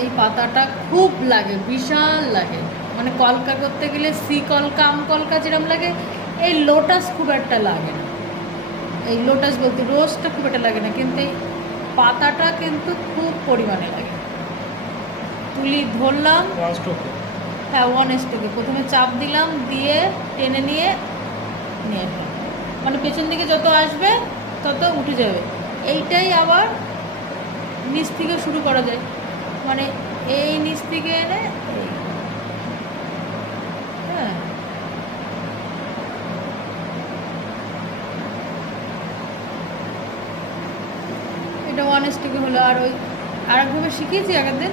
এই পাতাটা খুব লাগে, বিশাল লাগে। মানে কলকা করতে গেলে সি কলকা, আম কলকা যেরকম লাগে, এই লোটাস খুব একটা লাগে না। এই লোটাস বলতে রোজটা খুব একটা লাগে না, কিন্তু এই পাতাটা কিন্তু খুব পরিমাণে লাগে। তুলি ধরলাম, হ্যাঁ 1 স্ট্রোকে প্রথমে চাপ দিলাম, দিয়ে টেনে নিয়ে নিয়ে আসলাম। মানে পেছন দিকে যত আসবে তত উঠে যাবে। এইটাই আবার নিচ থেকে শুরু করা যায়, মানে এই নিচ থেকে এনে হ্যাঁ এটা 1 স্ট্রোকে হলো। আর ওই আরেকভাবে শিখিয়েছি আগের দিন,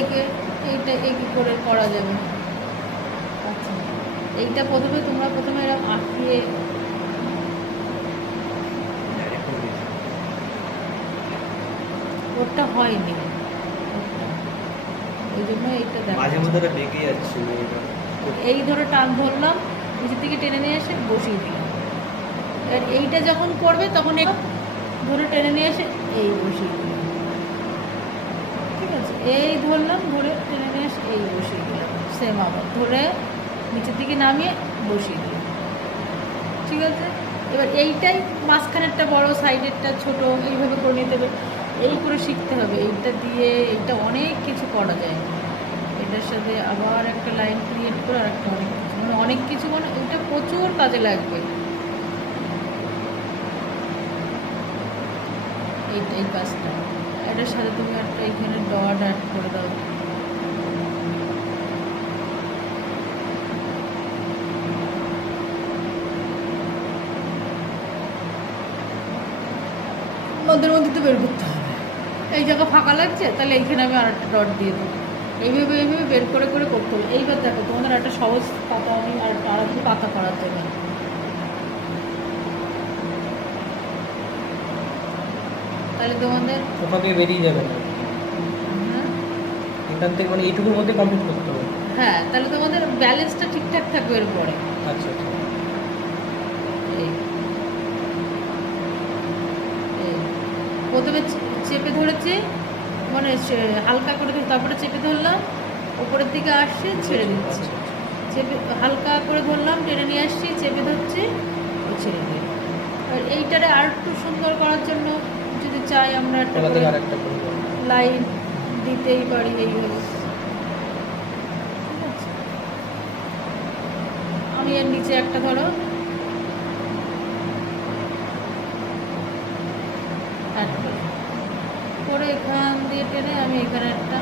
একে এইটা একে করে করা যাবে। আচ্ছা, এইটা তোমরা এরকম আঁকিয়ে ওটা হয়নি, ওই জন্য এইটা দেখো এই ধরে টান ধরলাম, নিচের থেকে টেনে নিয়ে এসে বসিয়ে দিলাম। আর এইটা যখন করবে তখন ধরে টেনে নিয়ে এসে এই বসিয়ে দিলাম। ঠিক আছে, এই ধরলাম, ধরে টেনে নিয়ে এসে এই বসিয়ে দিলাম। সেম আবার ধরে নিচের দিকে নামিয়ে বসিয়ে দিলাম। ঠিক আছে, এবার এইটাই মাঝখানেরটা বড়, সাইডেরটা ছোট, এইভাবে করে নিতে হবে। এই করে শিখতে হবে। এইটা দিয়ে এইটা অনেক কিছু করা যায়। এটার সাথে আবার একটা লাইন ক্রিয়েট করে আর একটা অনেক কিছু মানে এটা প্রচুর কাজে লাগবে। এই কাজটা এটার সাথে তুমি একটা এখানে ডট অ্যাড করে দাও। মধ্যে তো বের করতে হবে। এই জায়গা ফাঁকা লাগছে, তাহলে এইখানে আমি আর একটা ডট দিয়ে দেবো। এইভাবে বের করে করতে হবে। এইবার দেখো তোমাদের একটা সহজ পাতা, আমি আর একটু পাতা করার জন্য তাহলে তোমাদের ওখানে বেরিয়ে যাবে না, এখান থেকে মানে এইটুকুর মধ্যে কমপ্লিট করতে হবে। হ্যাঁ, তাহলে তোমাদের ব্যালেন্সটা ঠিকঠাক থাকবে এরপরে। আচ্ছা আচ্ছা, প্রথমে চেপে ধরেছি, মানে হালকা করে তারপরে চেপে ধরলাম, ওপরের দিকে আসছে ছেড়ে দিচ্ছি, চেপে হালকা করে ধরলাম, টেনে নিয়ে আসছি, চেপে ধরছি, ছেড়ে দিই। আর এইটারে আর একটু সুন্দর করার জন্য যদি চাই আমরা একটা লাইন দিতেই পারি এইভাবে। আমি এর নিচে একটা ধরো অ্যাড করে এখান দিয়ে টেনে আমি এখানে একটা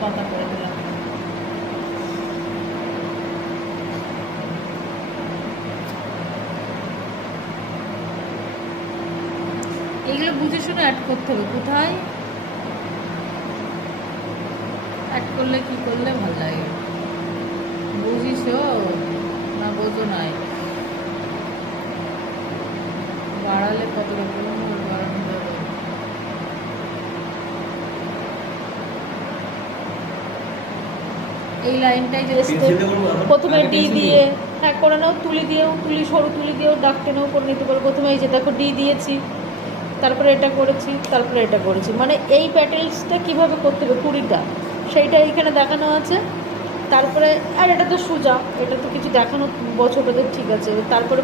পাতা করে দিলাম। এইগুলো বুঝে শুনে অ্যাড করতে হবে। কোথায় অ্যাড করলে কি করলে ভালো লাগে, বুঝিস না বোঝো নাই, বাড়ালে কত রকম বাড়ানো যাবে। এই লাইনটাই যদি প্রথমে ডি দিয়ে হ্যাঁ করে নাও, সরু তুলি দিয়েও দাগ টেনেও করে নিতে পারো। প্রথমে এই যে দেখো ডি দিয়েছি, তারপরে এটা করেছি, তারপরে এটা করেছি, মানে এই প্যাটেলসটা কীভাবে করতে হবে 20টা, সেইটা এইখানে দেখানো আছে। তারপরে আর এটা তো সোজা, এটা তো কিছু দেখানো ছোটোদের, ঠিক আছে। তারপরে